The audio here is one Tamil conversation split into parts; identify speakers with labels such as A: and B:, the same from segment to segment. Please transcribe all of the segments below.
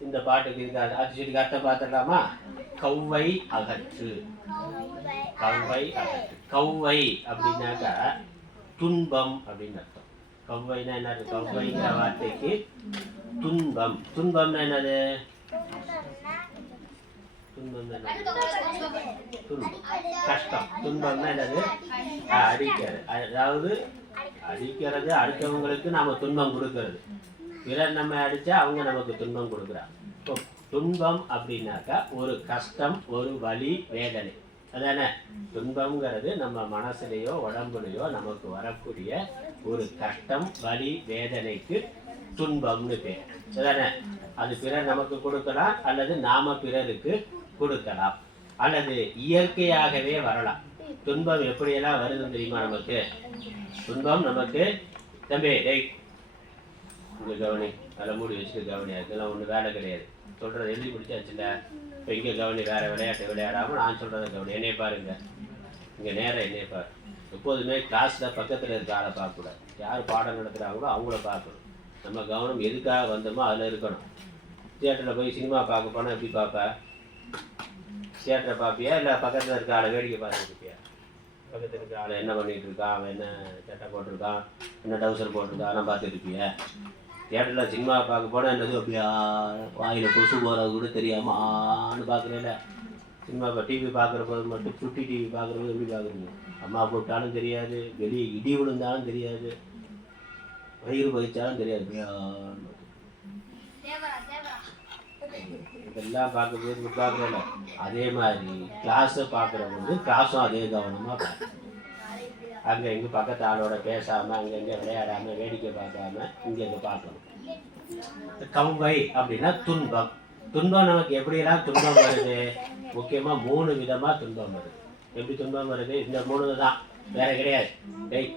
A: இந்த பாட்டுக்கு இருக்காது அது சொல்லி அர்த்தம் பார்த்துடலாமா? கௌவை அகற்று. கௌவை அகற்று. கௌவை அப்படின்னாக்கா துன்பம் அப்படின்னு அர்த்தம். கௌவைனா என்னது? கௌவைங்கிற வார்த்தைக்கு துன்பம். துன்பம்னா என்னது? துன்பம் துன்பம். கஷ்டம். துன்பம்னா என்னது? அடிக்கிறது. அதாவது அடிக்கிறது அடுத்தவங்களுக்கு நாம துன்பம் கொடுக்கறது. பிறர் நம்ம அடிச்சா அவங்க நமக்கு துன்பம் கொடுக்குறாங்க. இப்போ துன்பம் அப்படின்னாக்கா ஒரு கஷ்டம் ஒரு வலி வேதனை. அதானே? துன்பம்ங்கிறது நம்ம மனசுலேயோ உடம்புலையோ நமக்கு வரக்கூடிய ஒரு கஷ்டம் வலி வேதனைக்கு துன்பம்னு பேர். அதானே? அது பிறர் நமக்கு கொடுக்கலாம் அல்லது நாம பிறருக்கு கொடுக்கலாம். அல்லது இயற்கையாகவே வரலாம். துன்பம் எப்படியெல்லாம் வருதுன்னு தெரியுமா நமக்கு? துன்பம் நமக்கு தம்பி டேய் இங்க கவனி. நல்லா மூடி வச்சுட்டு கவனியா? அதுக்கெல்லாம் ஒன்றும் வேலை கிடையாது. சொல்கிறத எழுதி முடிச்சாச்சுல? இப்போ இங்கே கவனி வேற விளையாட்டு விளையாடாமல் நான் சொல்கிறத கவனி என்னைய பாருங்க. இங்கே நேரம் என்னைய பாரு. எப்போதுமே கிளாஸில் பக்கத்தில் இருக்க ஆளை பார்க்கக்கூடாது. யார் பாடம் நடத்துகிறாங்களோ அவங்கள பார்க்கணும். நம்ம கவனம் எதுக்காக வந்தோமோ அதில் இருக்கணும். தியேட்டரில் போய் சினிமா பார்க்க போனால் எப்படி பார்ப்ப? தியேட்டரை பார்ப்பியா? இல்லை பக்கத்தில் இருக்க ஆளை வேடிக்கை பார்த்துட்டு இருப்பியா? பக்கத்தில் இருக்க ஆளை என்ன பண்ணிகிட்டு இருக்கான்? அவன் என்ன சட்டை போட்டிருக்கான்? என்ன டவுசர் போட்டிருக்கான்? பார்த்துட்டு இருப்பிய? தியேட்டரில் சினிமா பார்க்க போனால் என்னது அப்படியா வாயில் கொசு போகிறது கூட தெரியாம ஆன்னு பார்க்குறேன்ல. சினிமா இப்போ டிவி பார்க்குற போது மட்டும் சுட்டி டிவி பார்க்குற போது எப்படி பார்க்குறீங்க? அம்மா போட்டாலும் தெரியாது வெளியே இடி விழுந்தாலும் தெரியாது வயிறு பகிச்சாலும் தெரியாது. அப்படியான்னு இதெல்லாம் பார்க்கும்போது பார்க்குறோம்ல அதே மாதிரி கிளாஸை பார்க்குறவங்க கிளாஸும் அதே கவனமாக பார்க்கணும். அங்கே இங்கே பக்கத்து ஆளோட பேசாமல் அங்கங்கே விளையாடாமல் வேடிக்கை பார்க்காம இங்கே இங்கே பார்க்கணும். கவுங்கை அப்படின்னா துன்பம். துன்பம் நமக்கு எப்படியெல்லாம் துன்பம் வருது? முக்கியமாக மூணு விதமாக துன்பம் வருது. எப்படி துன்பம் வருது? இந்த மூணு தான் வேற கிடையாது. டேய்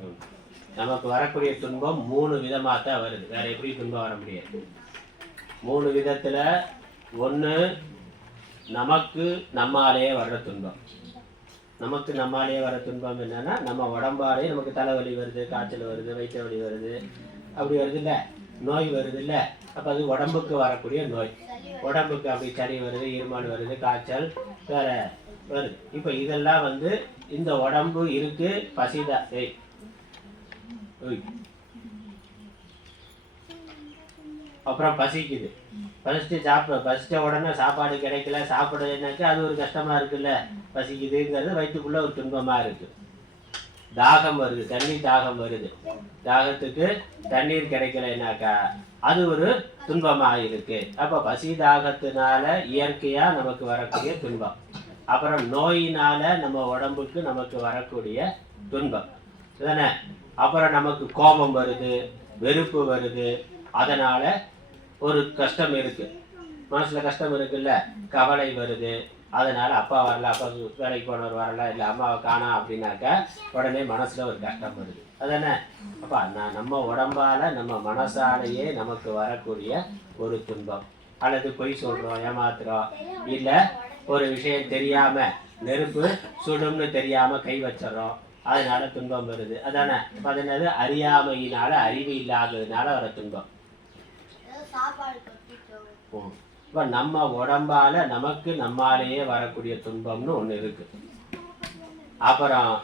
A: ம். நமக்கு வரக்கூடிய துன்பம் மூணு விதமாக தான் வருது. வேற எப்படி துன்பம் வர முடியாது? மூணு விதத்தில் ஒன்று நமக்கு நம்மாலேயே வர்ற துன்பம். நமக்கு நம்மாலேயே வர துன்பம் என்னன்னா நம்ம உடம்பாலே நமக்கு தலைவலி வருது காய்ச்சல் வருது வயிற்று வலி வருது. அப்படி வருது இல்லை நோய் வருது இல்லை அப்போ அது உடம்புக்கு வரக்கூடிய நோய். உடம்புக்கு அப்படி சளி வருது இருமல் வருது காய்ச்சல் வேற வருது. இப்போ இதெல்லாம் வந்து இந்த உடம்பு இருக்கு பசிதா ஏய் ஓய். அப்புறம் பசிக்குது. பசிச்சு சாப்பிட பசிச்ச உடனே சாப்பாடு கிடைக்கல சாப்பிடலைனாக்கா அது ஒரு கஷ்டமா இருக்குல்ல. பசிக்குதுங்கிறது வயிற்றுக்குள்ள ஒரு துன்பமா இருக்குது தாகம் வருது தண்ணீர் தாகம் வருது. தாகத்துக்கு தண்ணீர் கிடைக்கலைனாக்கா அது ஒரு துன்பமாக இருக்கு. அப்போ பசி தாகத்தினால இயற்கையா நமக்கு வரக்கூடிய துன்பம். அப்புறம் நோயினால நம்ம உடம்புக்கு நமக்கு வரக்கூடிய துன்பம். தானே அப்புறம் நமக்கு கோபம் வருது வெறுப்பு வருது. அதனால ஒரு கஷ்டம் இருக்கு. மனசுல கஷ்டம் இருக்குல்ல? கவலை வருது. அதனால அப்பா வரல அப்பா வேலைக்கு போனவர் வரல இல்லை அம்மாவை காணா அப்படின்னாக்கா உடனே மனசுல ஒரு கஷ்டம் வருது. அதானே அப்பா நான் நம்ம உடம்பால நம்ம மனசாலேயே நமக்கு வரக்கூடிய ஒரு துன்பம். அல்லது பொய் சொல்றோம் ஏமாத்துறோம் இல்ல ஒரு விஷயம் தெரியாம நெருப்பு சுடும்னு தெரியாம கை வச்சிடறோம். அதனால துன்பம் வருது. அதானே? அப்ப அது என்னது? அறியாமையினால அறிவு இல்லாததுனால வர துன்பம். ஓ. இப்போ நம்ம உடம்பால நமக்கு நம்மாலேயே வரக்கூடிய துன்பம்னு ஒன்று இருக்கு. அப்புறம்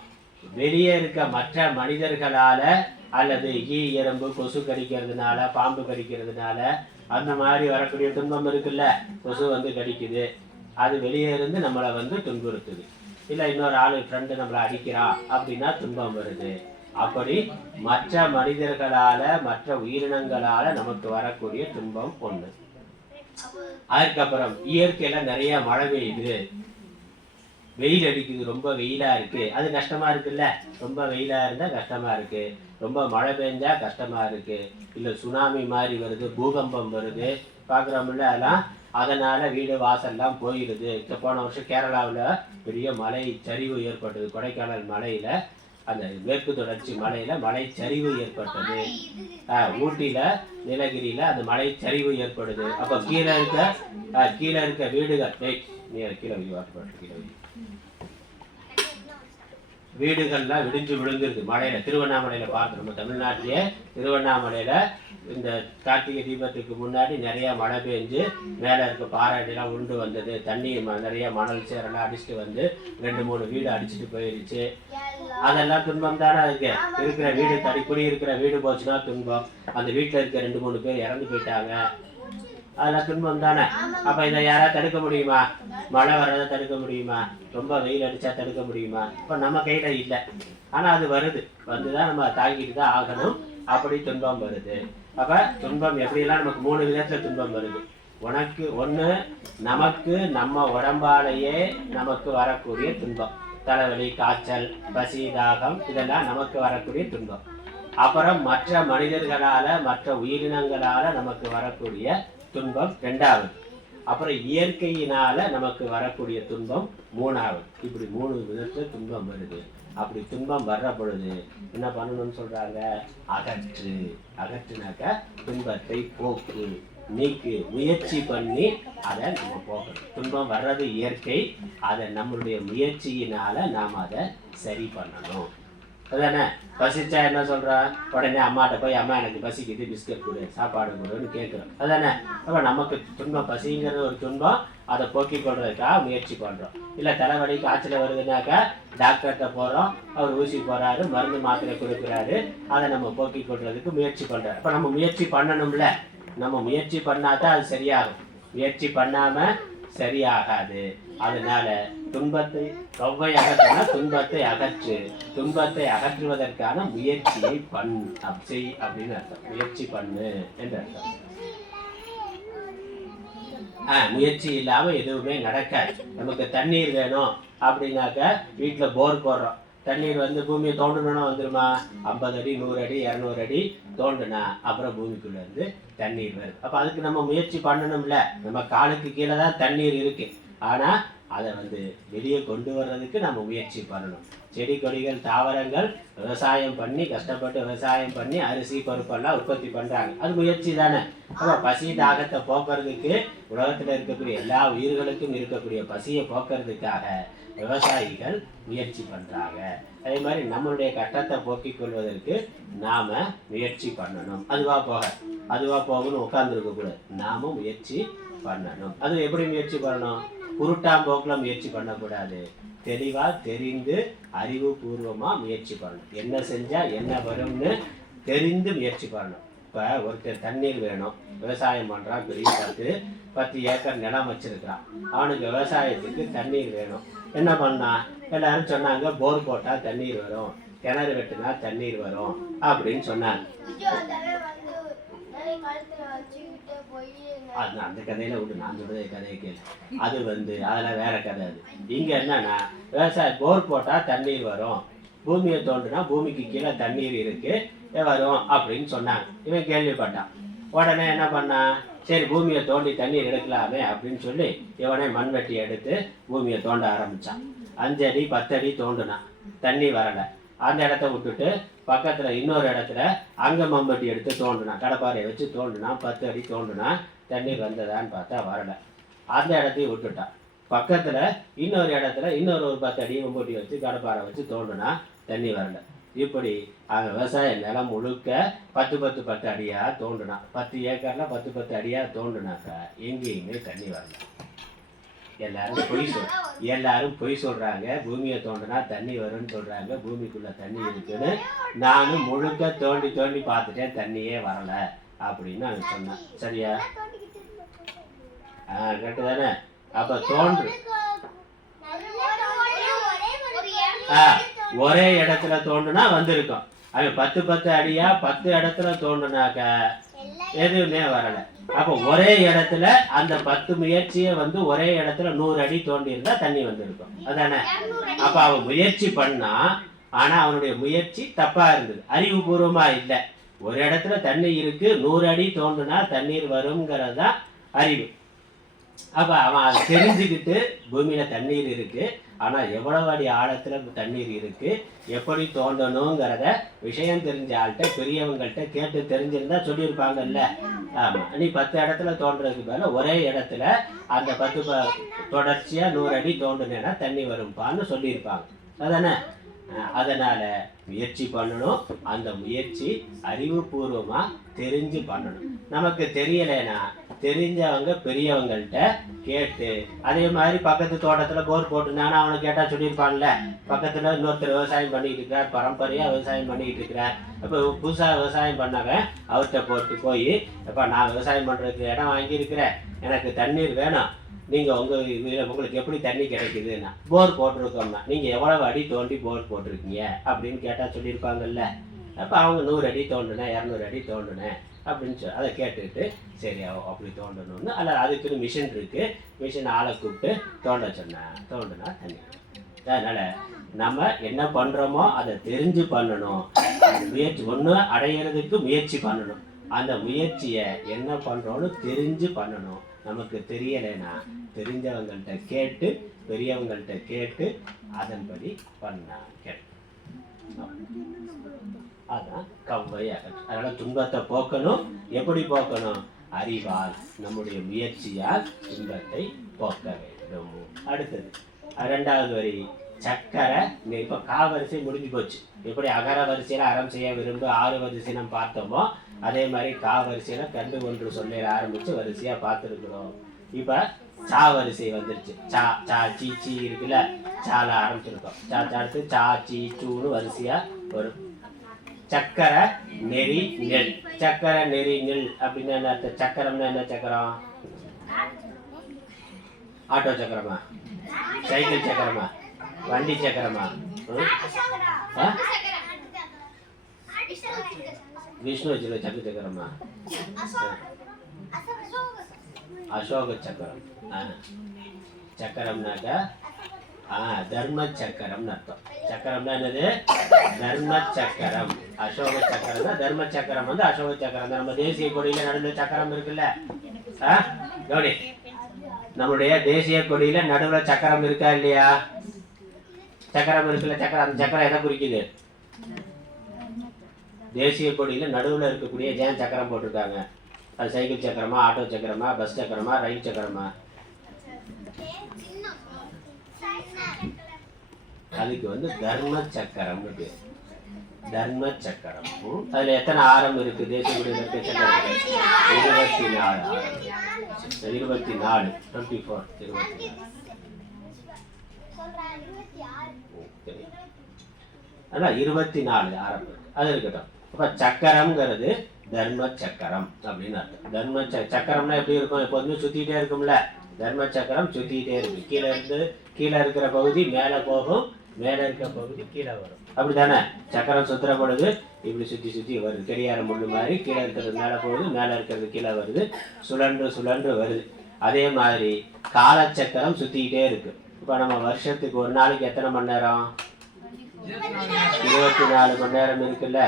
A: வெளியே இருக்க மற்ற மனிதர்களால அல்லது ஈ எறும்பு கொசு கடிக்கிறதுனால பாம்பு கடிக்கிறதுனால அந்த மாதிரி வரக்கூடிய துன்பம் இருக்குல்ல? கொசு வந்து கடிக்குது. அது வெளியே இருந்து நம்மளை வந்து துன்புறுத்துது. இல்லை இன்னொரு ஆளு ஃப்ரெண்டு நம்மளை அடிக்கிறான் அப்படின்னா துன்பம் வருது. அப்படி மற்ற மனிதர்களால மற்ற உயிரினங்களால நமக்கு வரக்கூடிய துன்பம் ஒண்ணு. அதுக்கப்புறம் இயற்கையில நிறைய மழை பெய்யுது. வெயில் அடிக்குது ரொம்ப வெயிலா இருக்கு. அது கஷ்டமா இருக்குல்ல? ரொம்ப வெயிலா இருந்தா கஷ்டமா இருக்கு. ரொம்ப மழை பெஞ்சா கஷ்டமா இருக்கு. இல்ல சுனாமி மாதிரி வருது பூகம்பம் வருது. பாக்குறோம்ல அதெல்லாம். அதனால வீடு வாசல்லாம் போயிடுது இப்ப போன வருஷம் கேரளாவில் பெரிய மலை சரிவு ஏற்பட்டது. கொடைக்கானல் மலையில அந்த மேற்கு தொடர்ச்சி மலையில மலை சரிவு ஏற்பட்டது. ஊட்டியில் ஊட்டியில நீலகிரியில அந்த மலை சரிவு ஏற்படுது. அப்ப கீழே இருக்க கீழே இருக்க வீடுகள் டேய், கீழே வை வாட்டர் கீழே வீடுகள்லாம் விடிஞ்சு விழுந்துருது மழையில் திருவண்ணாமலையில பார்த்து நம்ம தமிழ்நாட்டிலேயே திருவண்ணாமலையில இந்த கார்த்திகை தீபத்துக்கு முன்னாடி நிறைய மழை பெஞ்சு மேலே இருக்க பாறையெல்லாம் உருண்டு வந்தது. தண்ணி ம- நிறைய மணல் சேரெல்லாம் அடிச்சுட்டு வந்து ரெண்டு மூணு வீடு அடிச்சுட்டு போயிடுச்சு அதெல்லாம் துன்பம் தானே இருக்கு இருக்கிற வீடு தடி இருக்கிற வீடு போச்சுன்னா துன்பம். அந்த வீட்டில் இருக்க ரெண்டு மூணு பேர் இறந்து போயிட்டாங்க. அதெல்லாம் துன்பம் தானே அப்ப இதை யாரா தடுக்க முடியுமா? மழை வர்றதை தடுக்க முடியுமா? ரொம்ப வெயில் அடிச்சா தடுக்க முடியுமா? இப்ப நம்ம கையில இல்லை. ஆனா அது வருது. வந்துதான் நம்ம தாங்கிட்டு தான் ஆகணும் அப்படி துன்பம் வருது. அப்ப துன்பம் எப்படியெல்லாம்? நமக்கு மூணு விதத்துல துன்பம் வருது. உனக்கு ஒண்ணு நமக்கு நம்ம உடம்பாலேயே நமக்கு வரக்கூடிய துன்பம். தலைவலி காய்ச்சல் பசி தாகம் இதெல்லாம் நமக்கு வரக்கூடிய துன்பம். அப்புறம் மற்ற மனிதர்களால மற்ற உயிரினங்களால நமக்கு வரக்கூடிய துன்பம் ரெண்டாவது அப்புறம் இயற்கையினால நமக்கு வரக்கூடிய துன்பம் மூணாவது. இப்படி மூணு விதத்துல துன்பம் வருது. அப்படி துன்பம் வர்ற பொழுது என்ன பண்ணணும்னு சொல்றாங்க? அகற்று. அகற்றுனாக்க துன்பத்தை போக்கு நீக்கு. முயற்சி பண்ணி அதை நம்ம போகணும் துன்பம் வர்றது இயற்கை. அதை நம்மளுடைய முயற்சியினால நாம் அதை சரி பண்ணணும். அதானே? பசிச்சா என்ன சொல்கிறா உடனே அம்மாட்ட போய் அம்மா எனக்கு பசிக்குது பிஸ்கட் கொடு சாப்பாடு கொடுன்னு கேட்குறோம். அதானே? அப்போ நமக்கு துன்பம் பசிங்கிறது ஒரு துன்பம். அதை போக்கிக் கொள்றதுக்காக முயற்சி பண்ணுறோம் இல்லை தலைவலி காய்ச்சல் வருதுனாக்கா டாக்டர்கிட்ட போகிறோம் அவர் ஊசி போகிறாரு மருந்து மாத்திரை கொடுக்குறாரு. அதை நம்ம போக்கிக் கொள்றதுக்கு முயற்சி பண்ணுறோம் இப்போ நம்ம முயற்சி பண்ணணும்ல. நம்ம முயற்சி பண்ணாதான் அது சரியாகும். முயற்சி பண்ணாமல் சரியாகாது. அதனால துன்பத்தை கவ்வை அகற்றினா துன்பத்தை அகற்று துன்பத்தை அகற்றுவதற்கான முயற்சியை பண் அப் செய் அப்படின்னு அர்த்தம். முயற்சி பண்ணு என்று அர்த்தம். ஆஹ் முயற்சி இல்லாம எதுவுமே நடக்காது. நமக்கு தண்ணீர் வேணும் அப்படின்னாக்க வீட்டுல போர் போடுறோம். தண்ணீர் வந்து பூமியை தோண்டணும்னா வந்துருமா? ஐம்பது அடி நூறு அடி இரநூறு அடி தோண்டுனா அப்புறம் பூமிக்குள்ள இருந்து தண்ணீர் வருது அப்ப அதுக்கு நம்ம முயற்சி பண்ணணும்ல. நம்ம காலுக்கு கீழே தான் தண்ணீர் இருக்கு. ஆனால் அதை வந்து வெளியே கொண்டு வர்றதுக்கு நம்ம முயற்சி பண்ணணும். செடி கொடிகள் தாவரங்கள் விவசாயம் பண்ணி கஷ்டப்பட்டு விவசாயம் பண்ணி அரிசி பருப்பெல்லாம் உற்பத்தி பண்ணுறாங்க அது முயற்சி தானே. அப்போ பசி தாகத்தை போக்குறதுக்கு உலகத்தில் இருக்கக்கூடிய எல்லா உயிர்களுக்கும் இருக்கக்கூடிய பசியை போக்குறதுக்காக விவசாயிகள் முயற்சி பண்ணுறாங்க அதே மாதிரி நம்மளுடைய கட்டத்தை போக்கிக் கொள்வதற்கு நாம் முயற்சி பண்ணணும். அதுவாக போக அதுவாக போகணும் உட்காந்துருக்கக்கூடாது நாமும் முயற்சி பண்ணணும். அது எப்படி முயற்சி பண்ணணும்? குருட்டாம்போக்குல முயற்சி பண்ணக்கூடாது. தெளிவாக தெரிந்து அறிவுபூர்வமா முயற்சி பண்ணணும். என்ன செஞ்சால் என்ன வரும்னு தெரிந்து முயற்சி பண்ணணும். இப்போ ஒருத்தர் தண்ணீர் வேணும் விவசாயம் பண்ணுறான் பெரிய பத்து பத்து ஏக்கர் நிலம் வச்சிருக்கிறான். அவனுக்கு விவசாயத்துக்கு தண்ணீர் வேணும். என்ன பண்ணான் எல்லாரும் சொன்னாங்க போர் போட்டால் தண்ணீர் வரும் கிணறு வெட்டினா தண்ணீர் வரும் அப்படின்னு சொன்னாங்க. அது அந்த கதையில விட்டு நான் சொல்றதே கதையை கேளு. அது வந்து அதெல்லாம் வேற கதை அது. இங்க என்னன்னா விவசாய போர் போட்டா தண்ணீர் வரும். பூமியை தோண்டுனா பூமிக்கு கீழே தண்ணீர் இருக்கு வரும் அப்படின்னு சொன்னாங்க. இவன் கேள்விப்பட்டான். உடனே என்ன பண்ணான் சரி பூமியை தோண்டி தண்ணீர் எடுக்கலாமே அப்படின்னு சொல்லி இவனே மண்வெட்டி எடுத்து பூமியை தோண்ட ஆரம்பிச்சான். அஞ்சடி பத்தடி பத்து அடி தோண்டுனான். தண்ணி வரலை. அந்த இடத்த விட்டுட்டு பக்கத்தில் இன்னொரு இடத்துல அங்கே மம்பட்டி எடுத்து தோண்டினான். கடப்பாறையை வச்சு தோண்டினான். பத்து அடி தோண்டினா தண்ணீர் வந்ததான்னு பார்த்தா வரல. அந்த இடத்தையும் விட்டுட்டான். பக்கத்தில் இன்னொரு இடத்துல இன்னொரு ஒரு பத்து அடி மம்பட்டி வச்சு கடப்பாறை வச்சு தோண்டினா தண்ணி வரல. இப்படி அந்த விவசாய நிலம் முழுக்க பத்து பத்து பத்து அடியாக தோண்டினான். பத்து ஏக்கரில் பத்து பத்து அடியாக தோண்டுனாக்கா எங்கேயுமே தண்ணி வரல. எல்லாரும் பொய் சொல் எல்லாரும் பொய் சொல்றாங்க. பூமியை தோண்டினா தண்ணி வரும்னு சொல்றாங்க. பூமிக்குள்ள தண்ணி இருக்குன்னு நானும் முழுக்க தோண்டி தோண்டி பார்த்துட்டேன். தண்ணியே வரல அப்படின்னு அவன் சொன்னான். சரியா? ஆ கரெக்டு தானே? அப்ப தோன்று ஆ ஒரே இடத்துல தோண்டுனா வந்திருக்கும். அவன் பத்து பத்து அடியா? பத்து இடத்துல தோண்டுனாக்க எதுவுமே வரல. அப்ப ஒரே இடத்துல அந்த பத்து முயற்சியை வந்து ஒரே இடத்துல நூறு அடி தோண்டி இருந்தா தண்ணி வந்திருக்கும். அதானே? அப்ப அவன் முயற்சி பண்ணா ஆனா அவனுடைய முயற்சி தப்பா இருந்தது. அறிவுபூர்வமா இல்லை. ஒரு இடத்துல தண்ணி இருக்கு நூறு அடி தோண்டுனா தண்ணீர் வருங்கிறது தான் அறிவு. அப்ப அவன் அதை தெரிஞ்சுக்கிட்டு பூமியில தண்ணீர் இருக்கு. ஆனால் எவ்வளவு அடி ஆழத்தில் தண்ணீர் இருக்குது எப்படி தோண்டணுங்கிறத விஷயம் தெரிஞ்ச ஆள்கிட்ட பெரியவங்கள்ட்ட கேட்டு தெரிஞ்சிருந்தா சொல்லியிருப்பாங்கல்ல. ஆமாம் நீ பத்து இடத்துல தோன்றதுக்கு மேலே ஒரே இடத்துல அந்த பத்து ப- தொடர்ச்சியாக நூறு அடி தோண்டுனேன்னா தண்ணி வரும்பான்னு சொல்லியிருப்பாங்க. அதானே? அதனால் முயற்சி பண்ணணும். அந்த முயற்சி அறிவுபூர்வமாக தெரிஞ்சு பண்ணணும். நமக்கு தெரியலைன்னா தெரிஞ்சவங்க பெரியவங்கள்ட்ட கேட்டு அதே மாதிரி பக்கத்து தோட்டத்தில் போர் போட்டுனானா அவனை கேட்டால் சொல்லியிருப்பான்ல. பக்கத்தில் இன்னொருத்தர் விவசாயம் பண்ணிக்கிட்டு இருக்கிறார் பரம்பரையாக விவசாயம் பண்ணிக்கிட்டு இருக்கிறார் இப்போ புதுசாக விவசாயம் பண்ணவன் அவர்கிட்ட போட்டு போய் இப்போ நான் விவசாயம் பண்ணுறதுக்கு இடம் வாங்கியிருக்கிறேன். எனக்கு தண்ணீர் வேணும். நீங்கள் உங்கள் உங்களுக்கு எப்படி தண்ணி கிடைக்குதுன்னா போர் போட்டிருக்கோம்னா நீங்கள் எவ்வளவு அடி தோண்டி போர் போட்டிருக்கீங்க? அப்படின்னு கேட்டால் சொல்லியிருப்பாங்கல்ல. அப்போ அவங்க நூறு அடி தோண்டினேன் இரநூறு அடி தோண்டினேன் அப்படின்னு சொல்லி அதை கேட்டுக்கிட்டு சரி அப்படி தோண்டணும்னு அல்ல அதுக்குன்னு மிஷின் இருக்குது மிஷின் ஆளை கூப்பிட்டு தோண்ட சொன்னேன். தோண்டினா தண்ணி. அதனால் நம்ம என்ன பண்ணுறோமோ அதை தெரிஞ்சு பண்ணணும். முயற்சி ஒன்று அடையிறதுக்கு முயற்சி பண்ணணும். அந்த முயற்சியை என்ன பண்ணுறோன்னு தெரிஞ்சு பண்ணணும். நமக்கு தெரியலைன்னா தெரிஞ்சவங்கள்ட்ட கேட்டு பெரியவங்கள்ட்ட கேட்டு அதன்படி பண்ண கேட்டு அதுதான் கவ்வை அதனால துன்பத்தை போக்கணும். எப்படி போக்கணும்? அறிவால் நம்முடைய முயற்சியால் துன்பத்தை போக்க வேண்டும். அடுத்தது ரெண்டாவது வரி சக்கரை இப்போ இப்ப கா வரிசை முடிஞ்சு போச்சு. எப்படி அகர வரிசையில அறம் செய்ய விரும்பு ஆறு வரிசை நம்ம பார்த்தோமோ அதே மாதிரி காவரிசையில கண்டு ஒன்று சொல்ல ஆரம்பிச்சு வரிசையா பார்த்துருக்குறோம். இப்ப சா வரிசை வந்துருச்சு. சா சா சீ சீ இருக்குல்ல சால ஆரம்பிச்சிருக்கோம். சா அடுத்து சா சீ சூன்னு வரிசையா வரும் சக்கரை நெறி நெல் சக்கரை நெறி நெல் அப்படின்னா என்ன அர்த்தம் சக்கரம்னா என்ன சக்கரம் ஆட்டோ சக்கரமா சைக்கிள் சக்கரமா வண்டி சக்கரமா ம்? ஆ? விஷ்ணு வச்சுருக்க சக்கு சக்கரமா அசோக சக்கரம் ஆ சக்கரம்னாக்கா ஆ தர்ம சக்கரம்னு அர்த்தம். சக்கரம்னா என்னது? தர்ம சக்கரம் அசோக சக்கரம் தான் தர்ம சக்கரம் வந்து அசோக சக்கரம் தான். நம்ம தேசிய கொடியில நடந்த சக்கரம் இருக்குல்ல? ஆ கவனி. நம்மளுடைய தேசிய கொடியில நடுவுல சக்கரம் இருக்கா இல்லையா? சக்கரம் இருக்குல்ல சக்கரம். அந்த சக்கரம் எதை குறிக்குது? தேசிய கொடியில நடுவுல இருக்கக்கூடிய ஏன் சக்கரம் போட்டிருக்காங்க. அது சைக்கிள் சக்கரமா ஆட்டோ சக்கரமா பஸ் சக்கரமா ரயில் சக்கரமா? அதுக்கு வந்து தர்ம சக்கரம்னு பேர். தர்ம சக்கரம். அதுல எத்தனை ஆரம் இருக்கு? தேசிய இருக்க சக்கரம் இருபத்தி நாலு ஆரம். இருபத்தி நாலு. டுவெண்ட்டி ஃபோர் இருபத்தி நாலு. அதான் இருபத்தி நாலு ஆரம் அது இருக்கட்டும். அப்ப சக்கரம்ங்கிறது தர்ம சக்கரம் அப்படின்னு அர்த்தம். தர்ம ச- சக்கரம்னா எப்படி இருக்கும்? எப்போதுமே சுத்திட்டே இருக்கும்ல. தர்ம சக்கரம் சுத்திட்டே இருக்கும் கீழே இருந்து கீழே இருக்கிற பகுதி மேலே போகும் மேலே இருக்கிற பகுதி கீழே வரும். அப்படிதானே சக்கரம் சுத்துற பொழுது இப்படி சுற்றி சுற்றி வருது. கடியார முள்ளு மாதிரி கீழே இருக்கிறது மேலே போகுது மேலே இருக்கிறது கீழே வருது. சுழன்று சுழன்று வருது. அதே மாதிரி காலச்சக்கரம் சுற்றிக்கிட்டே இருக்கு. இப்போ நம்ம வருஷத்துக்கு ஒரு நாளைக்கு எத்தனை மணி நேரம்? இருபத்தி நாலு மணி நேரம் இருக்குல்ல?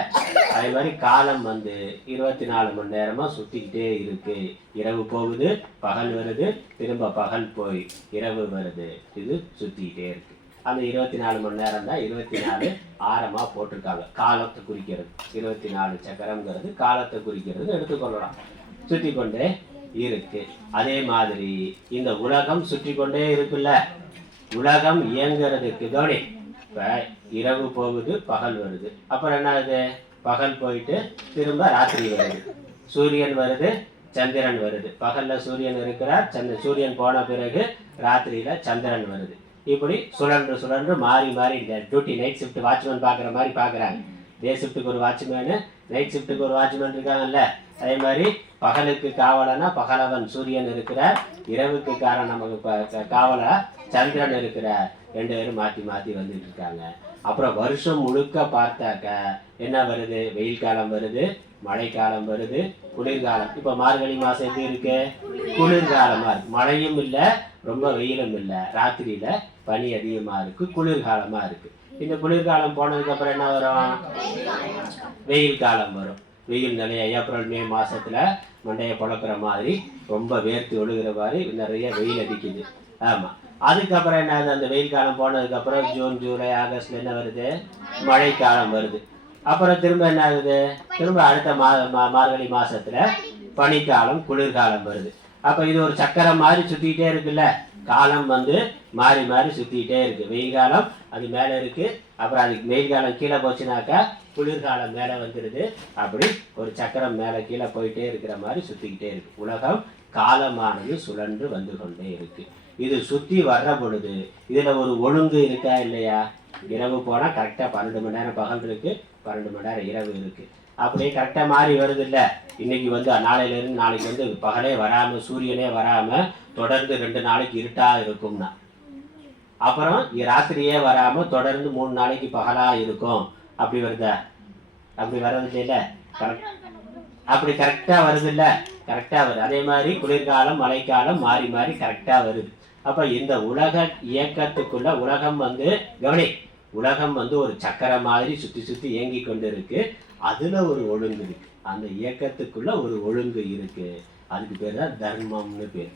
A: அதே மாதிரி காலம் வந்து இருபத்தி நாலு மணி நேரமா சுத்திக்கிட்டே இருக்கு. இரவு போகுது பகல் வருது திரும்ப பகல் போய் இரவு வருது. இது சுத்திக்கிட்டே இருக்கு. அந்த இருபத்தி நாலு மணி நேரம் தான் இருபத்தி நாலு ஆரமா போட்டிருக்காங்க. காலத்தை குறிக்கிறது. இருபத்தி நாலு சக்கரம்ங்கிறது காலத்தை குறிக்கிறது எடுத்துக்கொள்ளலாம். சுத்தி கொண்டே இருக்கு. அதே மாதிரி இந்த உலகம் சுற்றி கொண்டே இருக்குல்ல? உலகம் இயங்குறதுக்கு தோனி. இப்போ இரவு போகுது பகல் வருது. அப்புறம் என்ன ஆகுது பகல் போயிட்டு திரும்ப ராத்திரி வருது. சூரியன் வருது சந்திரன் வருது. பகல்ல சூரியன் இருக்கிறார் சந்திர சூரியன் போன பிறகு ராத்திரியில சந்திரன் வருது. இப்படி சுழன்று சுழன்று மாறி மாறி இந்த டியூட்டி நைட் ஷிஃப்ட் வாட்ச்மேன் பார்க்குற மாதிரி பார்க்குறாங்க. டே ஷிஃப்ட்டுக்கு ஒரு வாட்ச்மேனு நைட் ஷிஃப்ட்டுக்கு ஒரு வாட்ச்மேன் இருக்காங்கல்ல. அதே மாதிரி பகலுக்கு காவலனா பகலவன் சூரியன் இருக்கிறார். இரவுக்கு காரணம் நமக்கு காவலா சந்திரன் இருக்கிறார். ரெண்டு பேரும் மாற்றி மாற்றி வந்துட்டு இருக்காங்க. அப்புறம் வருஷம் முழுக்க பார்த்தாக்க என்ன வருது? வெயில் காலம் வருது மழைக்காலம் வருது குளிர்காலம். இப்போ மார்கழி மாதம் எப்படி இருக்கு? குளிர்காலமா இருக்கு. மழையும் இல்லை ரொம்ப வெயிலும் இல்லை. ராத்திரியில பனி அதிகமா இருக்கு குளிர்காலமா இருக்கு. இந்த குளிர்காலம் போனதுக்கு அப்புறம் என்ன வரும்? வெயில் காலம் வரும். வெயில் நிறைய ஏப்ரல் மே மாசத்துல மண்டையை பழக்கிற மாதிரி ரொம்ப வேர்த்து ஒழுகிற மாதிரி நிறைய வெயில் அடிக்குது. ஆமா. அதுக்கப்புறம் என்ன ஆகுது அந்த வெயில் காலம் போனதுக்கு அப்புறம் ஜூன் ஜூலை ஆகஸ்ட்ல என்ன வருது? மழைக்காலம் வருது. அப்புறம் திரும்ப என்ன ஆகுது? திரும்ப அடுத்த மா மார்கழி மாசத்துல பனிக்காலம் குளிர்காலம் வருது. அப்ப இது ஒரு சக்கரம் மாதிரி சுத்திக்கிட்டே இருக்குல்ல? காலம் வந்து மாறி மாறி சுத்திக்கிட்டே இருக்கு. வெயில் காலம் அது மேலே இருக்கு. அப்புறம் அதுக்கு வெயில் காலம் கீழே போச்சுனாக்கா குளிர்காலம் மேலே வந்துடுது அப்படி ஒரு சக்கரம் மேலே கீழே போயிட்டே இருக்கிற மாதிரி சுத்திக்கிட்டே இருக்கு. உலகம் காலமானது சுழன்று வந்து கொண்டே இருக்கு. இது சுத்தி வர்ற பொழுது இதுல ஒரு ஒழுங்கு இருக்கா இல்லையா? இரவு போனா கரெக்டா பன்னெண்டு மணி நேரம் பகல் இருக்கு பன்னெண்டு மணி நேரம் இரவு இருக்கு. அப்படியே கரெக்டா மாறி வருது இல்ல? இன்னைக்கு வந்து நாளையில இருந்து நாளைக்கு வந்து பகலே வராம சூரியனே வராம தொடர்ந்து ரெண்டு நாளைக்கு இருட்டா இருக்கும்னா. அப்புறம் ராத்திரியே வராம தொடர்ந்து மூணு நாளைக்கு பகலா இருக்கும். அப்படி வருதா? அப்படி வர்றது இல்ல அப்படி கரெக்டா வருது இல்ல? கரெக்டா வருது. அதே மாதிரி குளிர்காலம் மழைக்காலம் மாறி மாறி கரெக்டா வருது. அப்ப இந்த உலக இயக்கத்துக்குள்ள உலகம் வந்து கவனி உலகம் வந்து ஒரு சக்கரம் மாதிரி சுத்தி சுத்தி இயங்கி கொண்டு இருக்கு அதுல ஒரு ஒழுங்கு இருக்கு. அந்த இயக்கத்துக்குள்ள ஒரு ஒழுங்கு இருக்கு. அதுக்கு பேர் தான் தர்மம்னு பேர்.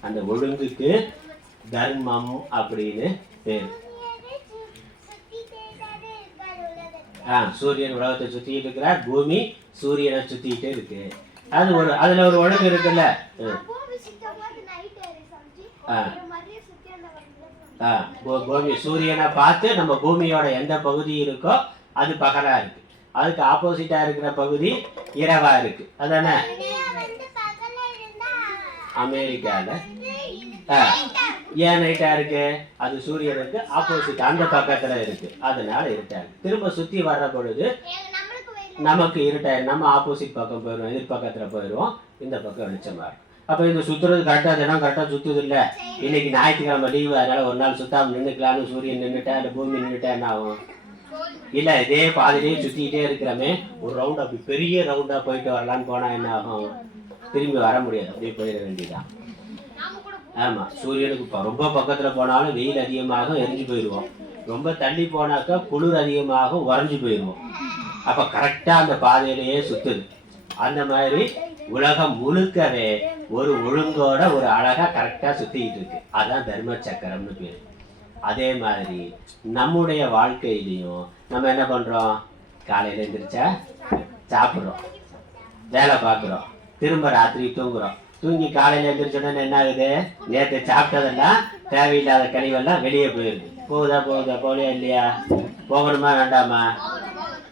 A: அந்த ஒழுங்குக்கு தர்மம் அப்படின்னு பேர். ஆ சூரியன் உலகத்தை சுத்திட்டு இருக்கிறார். பூமி சூரியனை சுத்திட்டு இருக்கு. அது ஒரு அதுல ஒரு ஒழுங்கு இருக்குல்ல. ஆ. பூமி சூரியனை பார்த்து நம்ம பூமியோட எந்த பகுதி இருக்கோ அது பகலா இருக்கு. அதுக்கு ஆப்போசிட்டா இருக்கிற பகுதி இரவா இருக்கு. அதானே? அமெரிக்கால. ஆ, ஏன் நைட்டா இருக்கு? அது சூரியனுக்கு ஆப்போசிட் அந்த பக்கத்துல இருக்கு. அதனால இருட்டா இருக்கு திரும்ப சுத்தி வர்ற பொழுது நமக்கு இருட்டாயிரும். நம்ம ஆப்போசிட் பக்கம் போயிடுவோம் எதிர் பக்கத்துல போயிடுவோம். இந்த பக்கம் வெளிச்சமா இருக்கும் அப்போ இது சுற்றுறது கரெக்டாக தினம் கரெக்டாக சுற்றுது இல்லை. இன்னைக்கு ஞாயிற்றுக்கிழமை லீவு அதனால ஒரு நாள் சுத்தாமல் நின்றுக்கலாம்னு சூரியன் நின்றுட்டா இல்லை பூமி நின்றுட்டா என்ன ஆகும்? இல்லை இதே பாதிலேயே சுற்றிக்கிட்டே இருக்கிறமே ஒரு ரவுண்ட் அப்படி பெரிய ரவுண்டாக போயிட்டு வரலான்னு போனால் என்ன ஆகும்? திரும்பி வர முடியாது. அப்படியே போயிட வேண்டியதான் ஆமாம் சூரியனுக்கு இப்போ ரொம்ப பக்கத்தில் போனாலும் வெயில் அதிகமாக எரிஞ்சு போயிடுவோம். ரொம்ப தள்ளி போனாக்கா குளிர் அதிகமாக உறைஞ்சு போயிடுவோம். அப்போ கரெக்டாக அந்த பாதையிலேயே சுற்றுது அந்த மாதிரி உலகம் முழுக்கவே ஒரு ஒழுங்கோட ஒரு அழகா கரெக்டா சுத்திக்கிட்டு இருக்கு. அதான் தர்ம சக்கரம்னு பேர். அதே மாதிரி நம்முடைய வாழ்க்கையிலையும் நம்ம என்ன பண்றோம்? காலையில எந்திரிச்சா சாப்பிட்றோம். வேலை பார்க்குறோம். திரும்ப ராத்திரி தூங்குறோம். தூங்கி காலையில எந்திரிச்ச உடனே என்ன ஆகுது? நேற்று சாப்பிட்டதெல்லாம் தேவையில்லாத கழிவெல்லாம் வெளியே போயிருது போகுதா போகுதா போகலையா இல்லையா? போகணுமா வேண்டாமா?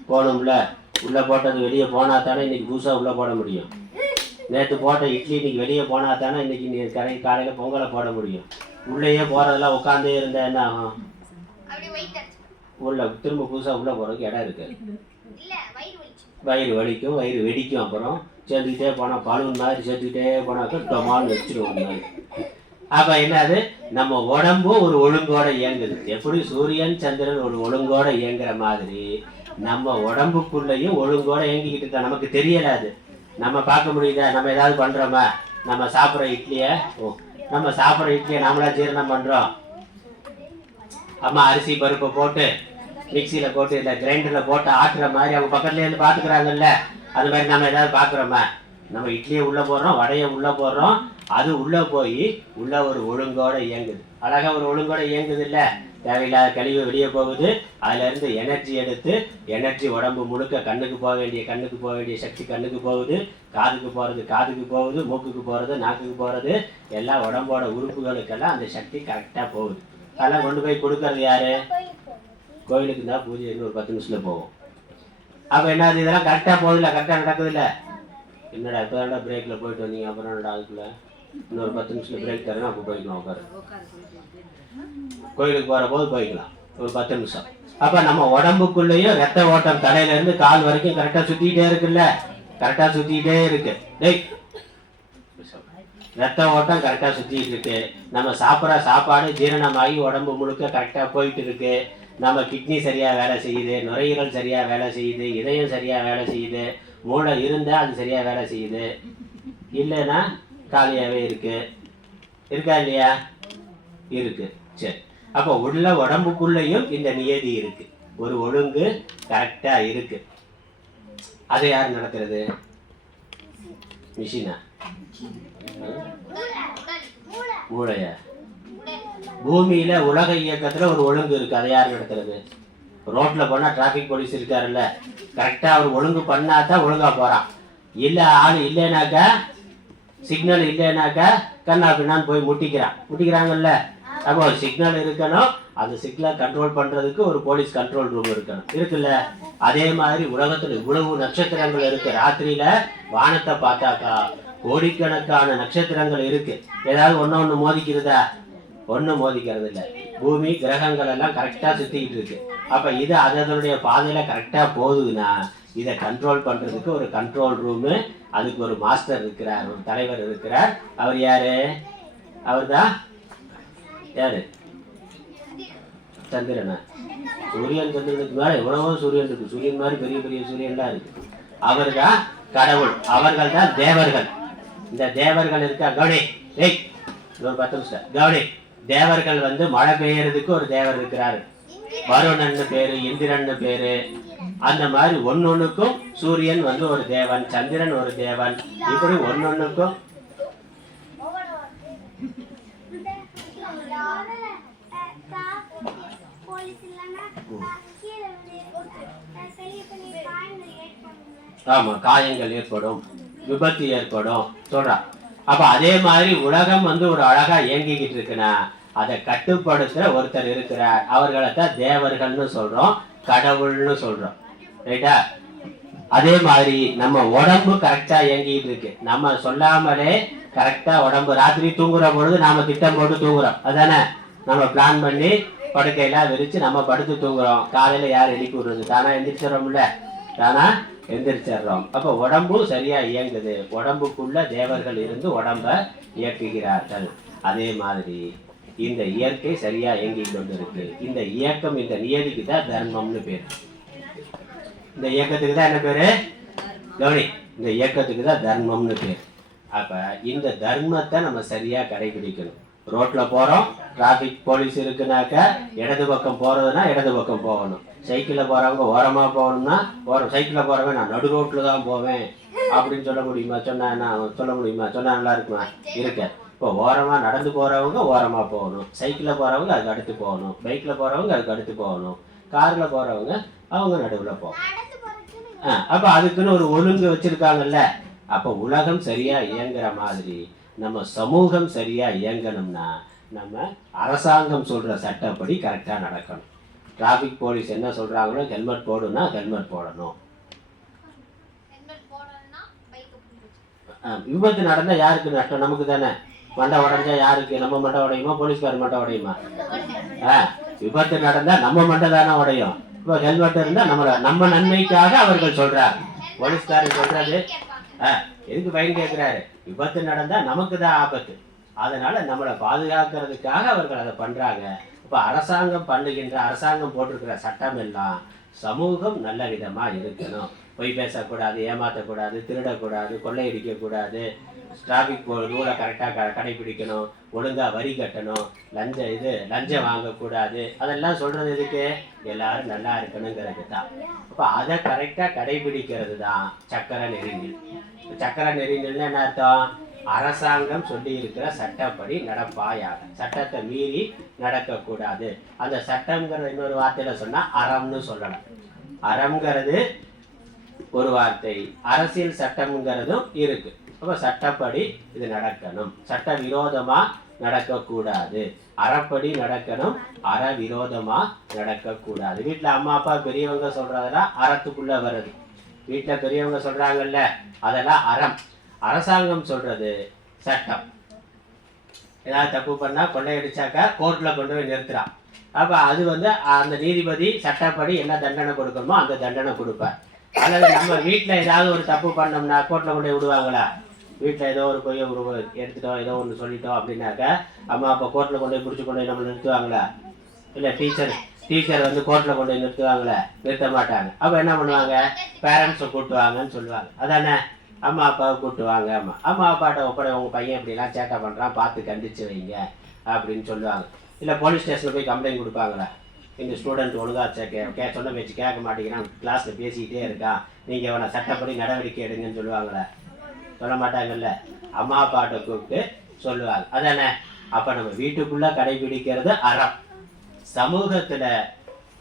A: போகணும்ல. உள்ள போட்டது வெளியே போனா தானே இன்னைக்கு புதுசா உள்ள போட முடியும். நேற்று போட்ட இட்லி இன்னைக்கு வெளியே போனா தானே இன்னைக்கு நீ கரை காலையில பொங்கலை போட முடியும். உள்ளேயே போறதெல்லாம் உட்காந்தே இருந்தா என்ன ஆகும்? உள்ள திரும்ப புதுசா உள்ள போறதுக்கு இடம் இருக்கு. வயிறு வலிக்கும். வயிறு வெடிக்கும் அப்புறம் சேர்த்துக்கிட்டே போனால் பலூன் மாதிரி சேர்த்துக்கிட்டே போனாக்கா டொமால் வச்சிருவோம் மாதிரி. அப்போ என்னது? நம்ம உடம்பும் ஒரு ஒழுங்கோட இயங்குது. எப்படி சூரியன் சந்திரன் ஒரு ஒழுங்கோட இயங்குற மாதிரி நம்ம உடம்புக்குள்ளேயும் ஒழுங்கோட இயங்கிக்கிட்டு இருக்கா நமக்கு தெரியல அது. நம்ம பார்க்க முடியுதா? நம்ம ஏதாவது பண்றோமா? நம்ம சாப்பிட்ற இட்லியை? ஓ நம்ம சாப்பிட்ற இட்லியை நம்மளா ஜீரணம் பண்றோம். அம்மா அரிசி பருப்பை போட்டு மிக்சியில் போட்டு இல்லை கிரைண்டரில் போட்டு ஆட்டுற மாதிரி அவங்க பக்கத்துல இருந்து பார்த்துக்கிறாங்கல்ல. அது மாதிரி நம்ம ஏதாவது பார்க்குறோமா? நம்ம இட்லியை உள்ளே போடுறோம் வடையை உள்ளே போடுறோம். அது உள்ளே போய் உள்ள ஒரு ஒழுங்கோட இயங்குது. அழகா ஒரு ஒழுங்கோட இயங்குது இல்லை தேவையில்லாத கழிவு வெளியே போகுது. அதுல இருந்து எனர்ஜி எடுத்து எனர்ஜி உடம்பு முழுக்க கண்ணுக்கு போக வேண்டிய கண்ணுக்கு போக வேண்டிய சக்தி கண்ணுக்கு போகுது. காதுக்கு போகிறது காதுக்கு போகுது மூக்குக்கு போகிறது நாக்குக்கு போகிறது எல்லாம் உடம்போட உறுப்புகளுக்கெல்லாம் அந்த சக்தி கரெக்டாக போகுது. அதெல்லாம் கொண்டு போய் கொடுக்கறது யாரு? கோயிலுக்கு தான் பூஜை இன்னும் ஒரு பத்து நிமிஷத்தில் போகும் அப்போ என்னது இதெல்லாம் கரெக்டாக போகுதுல்ல? கரெக்டாக நடக்குதுல்ல? என்னடா இப்போ பிரேக்கில் போயிட்டு வந்தீங்க? அப்புறம் என்னடா அதுக்குள்ள? இன்னொரு பத்து நிமிஷத்துல பிரேக் தரேன் அப்போ போய்க்கலாம் உட்காரு கோயிலுக்கு போற போது போய்க்கலாம் ஒரு பத்து நிமிஷம். அப்ப நம்ம உடம்புக்குள்ளேயும் ரத்த ஓட்டம் தலையில இருந்து கால் வரைக்கும் கரெக்டா சுத்திக்கிட்டே இருக்குல்ல? கரெக்டா சுத்திக்கிட்டே இருக்கு. டேய். ரத்த ஓட்டம் கரெக்டா சுத்திட்டு இருக்கு. நம்ம சாப்பிட்ற சாப்பாடு ஜீரணமாகி உடம்பு முழுக்க கரெக்டா போயிட்டு இருக்கு. நம்ம கிட்னி சரியா வேலை செய்யுது நுரையீரல் சரியா வேலை செய்யுது இதயம் சரியா வேலை செய்யுது மூளை இருந்தா அது சரியா வேலை செய்யுது. இல்லைன்னா காலியாகவே இருக்கு. இருக்கா இல்லையா? இருக்கு. சரி. அப்போ உள்ள உடம்புக்குள்ளேயும் இந்த நியதி இருக்கு. ஒரு ஒழுங்கு கரெக்டா இருக்கு. அதை யார் நடத்துறது? மிஷினா? மூளையா? பூமியில உலக இயக்கத்துல ஒரு ஒழுங்கு இருக்கு. அதை யார் நடத்துறது? ரோட்ல போனா டிராபிக் போலீஸ் இருக்காருல்ல. கரெக்டா அவர் ஒழுங்கு பண்ணாதான் ஒழுங்கா போறான். இல்ல ஆள் இல்லைனாக்கா சிக்னல் இல்லைனாக்கா கண்ணா பின்னான்னு போய் முட்டிக்கிறான். முட்டிக்கிறாங்கல்ல? அப்போ ஒரு சிக்னல் இருக்கணும். அந்த சிக்னலை கண்ட்ரோல் பண்றதுக்கு ஒரு போலீஸ் கண்ட்ரோல் ரூம் இருக்கணும். இருக்குல்ல? அதே மாதிரி உலகத்துல இவ்வளவு நட்சத்திரங்கள் இருக்கு. ராத்திரியில வானத்தை பார்த்தாக்கா கோடிக்கணக்கான நட்சத்திரங்கள் இருக்கு. ஏதாவது ஒன்னு ஒண்ணு மோதிக்கிறதா? ஒண்ணும் மோதிக்கிறது இல்ல. பூமி கிரகங்கள் எல்லாம் கரெக்டா சுத்திக்கிட்டு இருக்கு. அப்ப இது அதனுடைய பாதையில கரெக்டா போகுதுன்னா இதை கண்ட்ரோல் பண்ணுறதுக்கு ஒரு கண்ட்ரோல் ரூமு அதுக்கு ஒரு மாஸ்டர் இருக்கிறார் ஒரு தலைவர் இருக்கிறார். அவர் யார்? அவர் தான் யார்? சந்திரனா. சூரியன் சந்திரனுக்கு மேலே எவ்வளவோ சூரியன் இருக்கு. சூரியன் மாதிரி பெரிய பெரிய சூரியன்லாம் இருக்கு. அவர்தான் கடவுள். அவர்கள் தான் தேவர்கள். இந்த தேவர்கள் இருக்கா? கவுனி ஏய் இன்னொரு பத்து நிமிஷம். கவுனி தேவர்கள் வந்து மழை பெய்யறதுக்கு ஒரு தேவர் இருக்கிறாரு. வருணன்னு பேரு இந்திரன்னு பேரு. அந்த மாதிரி ஒன்னொன்னுக்கும் சூரியன் வந்து ஒரு தேவன் சந்திரன் ஒரு தேவன். இப்படி ஒன்னொன்னுக்கும் ஆமா காயங்கள் ஏற்படும் விபத்து ஏற்படும். சொல்றான் அப்ப அதே மாதிரி உலகம் வந்து ஒரு அழகா இயங்கிக்கிட்டு இருக்குன்னா அதை கட்டுப்படுத்துற ஒருத்தர் இருக்கிறார். அவர்களைத்தான் தேவர்கள்னு சொல்றோம் கடவுள்னு சொல்றோம். ரைட்டா அதே மாதிரி நம்ம உடம்பு கரெக்டா இயங்கிட்டு இருக்கு. நம்ம சொல்லாமலே கரெக்டா உடம்பு ராத்திரி தூங்குற பொழுது நாம திட்டம் போட்டு தூங்குறோம். அதானே நம்ம பிளான் பண்ணி படுக்கையெல்லாம் விரிச்சு நம்ம படுத்து தூங்குறோம். காலையில யார் எழுப்பி விடுறது? தானா எந்திரிச்சிடறோம்ல. தானா எந்திரிச்சிடுறோம். அப்ப உடம்பும் சரியா இயங்குது. உடம்புக்குள்ள தேவர்கள் இருந்து உடம்ப இயக்குகிறார்கள். அதே மாதிரி இந்த இயற்கை சரியா இயங்கி கொண்டிருக்கு. இந்த இயக்கம் இந்த நியதிக்கு தான் தர்மம்னு பேர். இந்த இயக்கத்துக்கு தான் என்ன பேரு? கவனி இந்த இயக்கத்துக்கு தான் தர்மம்னு பேர். அப்ப இந்த தர்மத்தை நம்ம சரியா கடைபிடிக்கணும். ரோட்ல போறோம் டிராபிக் போலீஸ் இருக்குனாக்க இடது பக்கம் போறதுன்னா இடது பக்கம் போகணும். சைக்கிள்ல போறவங்க ஓரமா போகணும்னா ஓரம் சைக்கிள்ல போறவன் நான் நடு ரோட்ல தான் போவேன். அப்படின்னு சொல்ல முடியுமா? சொன்னா நான் சொல்ல முடியுமா? சொன்னா நல்லா இருக்குமா? இருக்க. இப்போ ஓரமா நடந்து போறவங்க ஓரமா போகணும். சைக்கிள்ல போறவங்க அதுக்கு அடுத்து போகணும். பைக்ல போறவங்க அதுக்கு அடுத்து போகணும். கார்ல போறவங்க அவங்க நடுவில் போகணும். அப்ப அதுக்குன்னு ஒரு ஒழுங்கு வச்சிருக்காங்கல்ல. அப்ப உலகம் சரியா இயங்குற மாதிரி நம்ம சமூகம் சரியா இயங்கணும்னா நம்ம அரசாங்கம் சொல்ற சட்டப்படி கரெக்டா நடக்கணும். டிராஃபிக் போலீஸ் என்ன சொல்றாங்களோ ஹெல்மெட் போடுனா ஹெல்மெட் போடணும். விபத்து நடந்தா யாருக்கு நஷ்டம்? நமக்கு தானே. மண்டை உடைஞ்சா யாருக்கு? நம்ம மண்டை உடையுமா? போலீஸ்கார மண்டை உடையுமா? ஆ, விபத்து நடந்தா நம்ம மண்டை தானே உடையும். இப்போ ஹெல்மெட் இருந்தால் நம்ம நம்ம நன்மைக்காக அவர்கள் சொல்கிறார் போலீஸ்காரர் சொல்றது ஆ, எதுக்கு பயன் கேட்குறாரு விபத்து நடந்தா நமக்கு தான் ஆபத்து. அதனால நம்மளை பாதுகாக்கிறதுக்காக அவர்கள் அதை பண்றாங்க. இப்போ அரசாங்கம் பண்ணுகின்ற அரசாங்கம் போட்டிருக்கிற சட்டம் எல்லாம் சமூகம் நல்ல விதமாக இருக்கணும். பொய் பேசக்கூடாது ஏமாற்றக்கூடாது திருடக்கூடாது கொள்ளையடிக்கக்கூடாது. டிராஃபிக் ரூலை கரெக்டாக கடைபிடிக்கணும் ஒழுங்கா வரி கட்டணும் லஞ்ச இது லஞ்சம் வாங்கக்கூடாது அதெல்லாம் சொல்கிறது எதுக்கு? எல்லாரும் நல்லா இருக்கணுங்கிறது தான். அப்போ அதை கரெக்டாக கடைபிடிக்கிறது தான் சக்கர நெறிஞ்சல் சக்கர நெறிஞல்னு என்ன அர்த்தம்? அரசாங்கம் சொல்லி இருக்கிற சட்டப்படி நடப்பாயாக. சட்டத்தை மீறி நடக்கக்கூடாது. அந்த சட்டம்ங்கிற இன்னொரு வார்த்தையில சொன்னா அறம்னு சொல்லலாம். அறம்ங்கிறது ஒரு வார்த்தை. அரசியல் சட்டம்ங்கிறதும் இருக்கு. அப்போ சட்டப்படி இது நடக்கணும். சட்ட விரோதமாக நடக்கக்கூடாது. அறப்படி நடக்கணும். அற விரோதமாக நடக்கக்கூடாது. வீட்டில் அம்மா அப்பா பெரியவங்க சொல்கிறதெல்லாம் அறத்துக்குள்ளே வருது. வீட்டில் பெரியவங்க சொல்கிறாங்கல்ல அதெல்லாம் அறம். அரசாங்கம் சொல்கிறது சட்டம். ஏதாவது தப்பு பண்ணால் கொள்ளையடிச்சாக்கா கோர்ட்டில் கொண்டு போய் நிறுத்துறான். அப்போ அது வந்து அந்த நீதிபதி சட்டப்படி என்ன தண்டனை கொடுக்கணுமோ அந்த தண்டனை கொடுப்பார். அல்லது நம்ம வீட்டில் ஏதாவது ஒரு தப்பு பண்ணோம்னா கோர்ட்டில் கொண்டு விடுவாங்களா? வீட்டில் ஏதோ ஒரு பொய்ய ஒரு எடுத்துட்டோம் ஏதோ ஒன்று சொல்லிட்டோம் அப்படின்னாக்க அம்மா அப்பா கோர்ட்டில் கொண்டு போய் பிடிச்சி கொண்டு போய் நம்மளை நிறுத்துவாங்களா? இல்லை டீச்சர் டீச்சர் வந்து கோர்ட்டில் கொண்டு போய் நிறுத்துவாங்களே? நிறுத்த மாட்டாங்க. அப்போ என்ன பண்ணுவாங்க? பேரண்ட்ஸை வாங்கன்னு சொல்லுவாங்க. அதானே? அம்மா அப்பாவை கூட்டுவாங்க. அம்மா அம்மா அப்பாட்ட ஒப்படை உங்கள் பையன் இப்படிலாம் சேட்டை பண்ணுறான் பார்த்து கண்டிச்சு வைங்க அப்படின்னு சொல்லுவாங்க. இல்லை போலீஸ் ஸ்டேஷனில் போய் கம்ப்ளைண்ட் கொடுப்பாங்களே? இந்த ஸ்டூடெண்ட் ஒழுங்கா சே கே கே சொன்ன பேச்சு கேட்க மாட்டேங்கிறான் கிளாஸில் பேசிக்கிட்டே இருக்கான். நீங்கள் அவனை சட்டப்படி நடவடிக்கை எடுங்கன்னு சொல்லுவாங்களே. சொல்ல மாட்டாங்கல்ல அம்மா அப்பாட்ட கூப்பிட்டு சொல்லுவாங்க அதானே? அப்ப நம்ம வீட்டுக்குள்ள கடைபிடிக்கிறது அறம். சமூகத்துல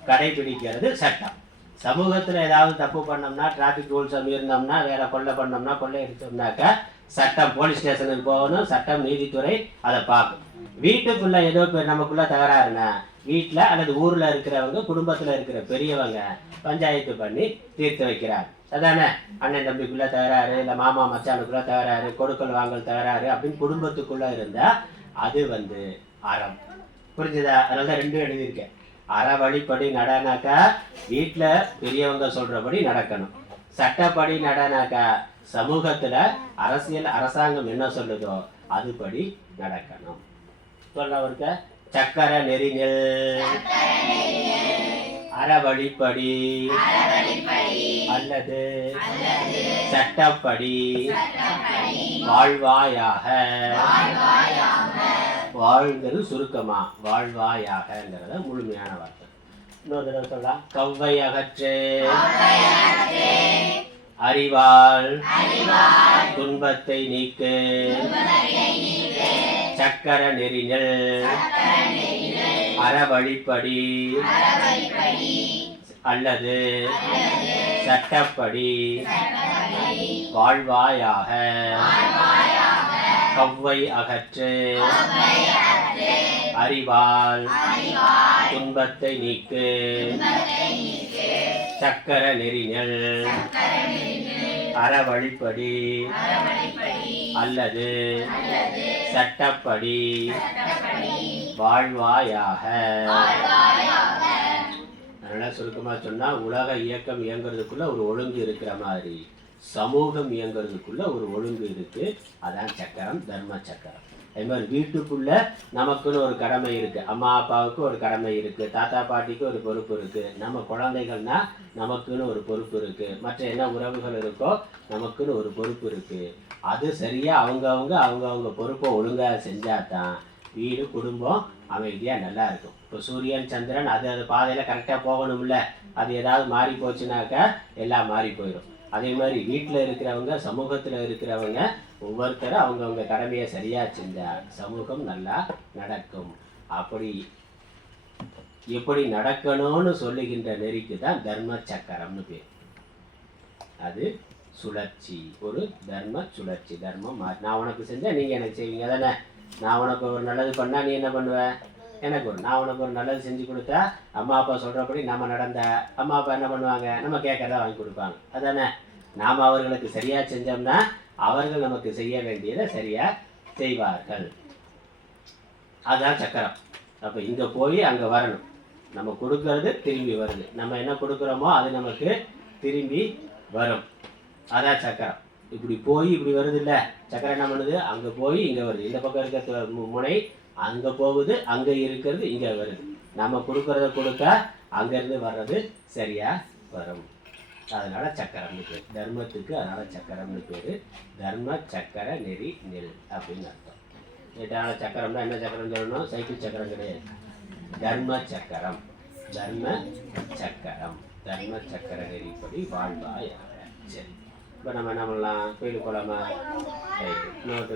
A: கடைபிடிக்கிறது சட்டம். சமூகத்துல ஏதாவது தப்பு பண்ணோம்னா டிராபிக் ரூல்ஸை மீறினோம்னா வேற கொள்ளை பண்ணோம்னா கொள்ளை அடிச்சோம்னாக்கா சட்டம் போலீஸ் ஸ்டேஷனுக்கு போகணும் சட்டம் நீதித்துறை அதை பார்க்கும். வீட்டுக்குள்ள ஏதோ இப்போ நமக்குள்ள தகராறுனா வீட்டில் அல்லது ஊர்ல இருக்கிறவங்க குடும்பத்துல இருக்கிற பெரியவங்க பஞ்சாயத்து பண்ணி தீர்த்து வைக்கிறாங்க. அதானே? அண்ணன் தம்பிக்குள்ள தகராறு இல்லை மாமா மச்சானுக்குள்ள தகராறு கொடுக்கல் வாங்கல் தகராறு அப்படின்னு குடும்பத்துக்குள்ள இருந்தா அது வந்து அறம். புரிஞ்சுதா? அதனால தான் ரெண்டும் எழுதியிருக்கேன். அற வழிப்படி நடனாக்கா வீட்டில் பெரியவங்க சொல்றபடி நடக்கணும். சட்டப்படி நடனாக்கா சமூகத்துல அரசியல் அரசாங்கம் என்ன சொல்லுதோ அதுபடி நடக்கணும். சொல்லவர்க்க சக்கர நெறிகள் அறவழிப்படி. அல்லது சட்டப்படி. வாழ்வாயாக. வாழ்ங்கிறது சுருக்கமா? வாழ்வாயாகங்கிறத முழுமையான வார்த்தை. இன்னொரு தடவை சொல்லலாம் கவ்வை அகற்றே. அறிவாள் துன்பத்தை நீக்கு. சக்கர நெறிஞல் அறவழிப்படி. அல்லது சட்டப்படி. வாழ்வாயாக. கவ்வை அகற்று. அறிவால். துன்பத்தை நீக்கு. சக்கர நெறிஞல் அறவழிப்படி. அல்லது சட்டப்படி. வாழ்வாயாக. அதனால சுருக்கமா சொன்னா உலக இயக்கம் இயங்குறதுக்குள்ள ஒரு ஒழுங்கு இருக்கிற மாதிரி. சமூகம் இயங்குறதுக்குள்ள ஒரு ஒழுங்கு இருக்கு. அதான் சக்கரம் தர்ம சக்கரம். அதே மாதிரி வீட்டுக்குள்ள நமக்குன்னு ஒரு கடமை இருக்கு. அம்மா அப்பாவுக்கு ஒரு கடமை இருக்கு. தாத்தா பாட்டிக்கு ஒரு பொறுப்பு இருக்கு. நம்ம குழந்தைகள்னா நமக்குன்னு ஒரு பொறுப்பு இருக்கு. மற்ற என்ன உறவுகள் இருக்கோ நமக்குன்னு ஒரு பொறுப்பு இருக்கு. அது சரியா அவங்கவங்க அவங்கவங்க பொறுப்பை ஒழுங்கா செஞ்சாதான் வீடு குடும்பம் அமைதியாக நல்லா இருக்கும். இப்போ சூரியன் சந்திரன் அது அது பாதையில் கரெக்டாக போகணும்ல. அது ஏதாவது மாறி போச்சுனாக்கா எல்லாம் மாறி போயிடும் அதே மாதிரி வீட்டில் இருக்கிறவங்க சமூகத்தில் இருக்கிறவங்க ஒவ்வொருத்தரும் அவங்கவுங்க கடமையை சரியாக செஞ்சால் சமூகம் நல்லா நடக்கும். அப்படி எப்படி நடக்கணும்னு சொல்லுகின்ற நெறிக்கு தான் தர்ம சக்கரம்னு பேர். அது சுழற்சி. ஒரு தர்ம சுழற்சி. தர்மம் நான் உனக்கு செஞ்சால் நீங்கள் எனக்கு செய்வீங்க. தானே நான் உனக்கு ஒரு நல்லது பண்ணா நீ என்ன பண்ணுவ? எனக்கு ஒரு நான் உனக்கு ஒரு நல்லது செஞ்சு கொடுத்தா அம்மா அப்பா சொல்றபடி நம்ம நடந்த அம்மா அப்பா என்ன பண்ணுவாங்க? நம்ம கேட்கறதா வாங்கி கொடுப்பாங்க. அதானே? நாம் அவர்களுக்கு சரியா செஞ்சோம்னா அவர்கள் நமக்கு செய்ய வேண்டியதை சரியா செய்வார்கள். அதுதான் சக்கரம். அப்போ இங்கே போய் அங்கே வரணும். நம்ம கொடுக்கறது திரும்பி வருது. நம்ம என்ன கொடுக்குறோமோ அது நமக்கு திரும்பி வரும். அதான் சக்கரம். இப்படி போய் இப்படி வருது இல்லை சக்கரை என்ன பண்ணுது? அங்கே போய் இங்கே வருது. இந்த பக்கம் இருக்கிற முனை அங்கே போகுது அங்கே இருக்கிறது இங்கே வருது. நம்ம கொடுக்கறத கொடுக்க அங்கேருந்து வர்றது சரியாக வரும். அதனால் சக்கரம்னு பேர். தர்மத்துக்கு அதனால் சக்கரம்னு பேர். தர்ம சக்கர நெறி நெல் அப்படின்னு அர்த்தம். இதனால சக்கரம்னா என்ன சக்கரம் சொல்லணும்? சைக்கிள் சக்கரம் கிடையாது. தர்ம சக்கரம். தர்ம சக்கரம். தர்ம சக்கர நெறிப்படி வாழ்வாயாக சரி. இப்போ நம்ம என்ன பண்ணலாம் கோயிலுக்கு போகலாமா இன்னொரு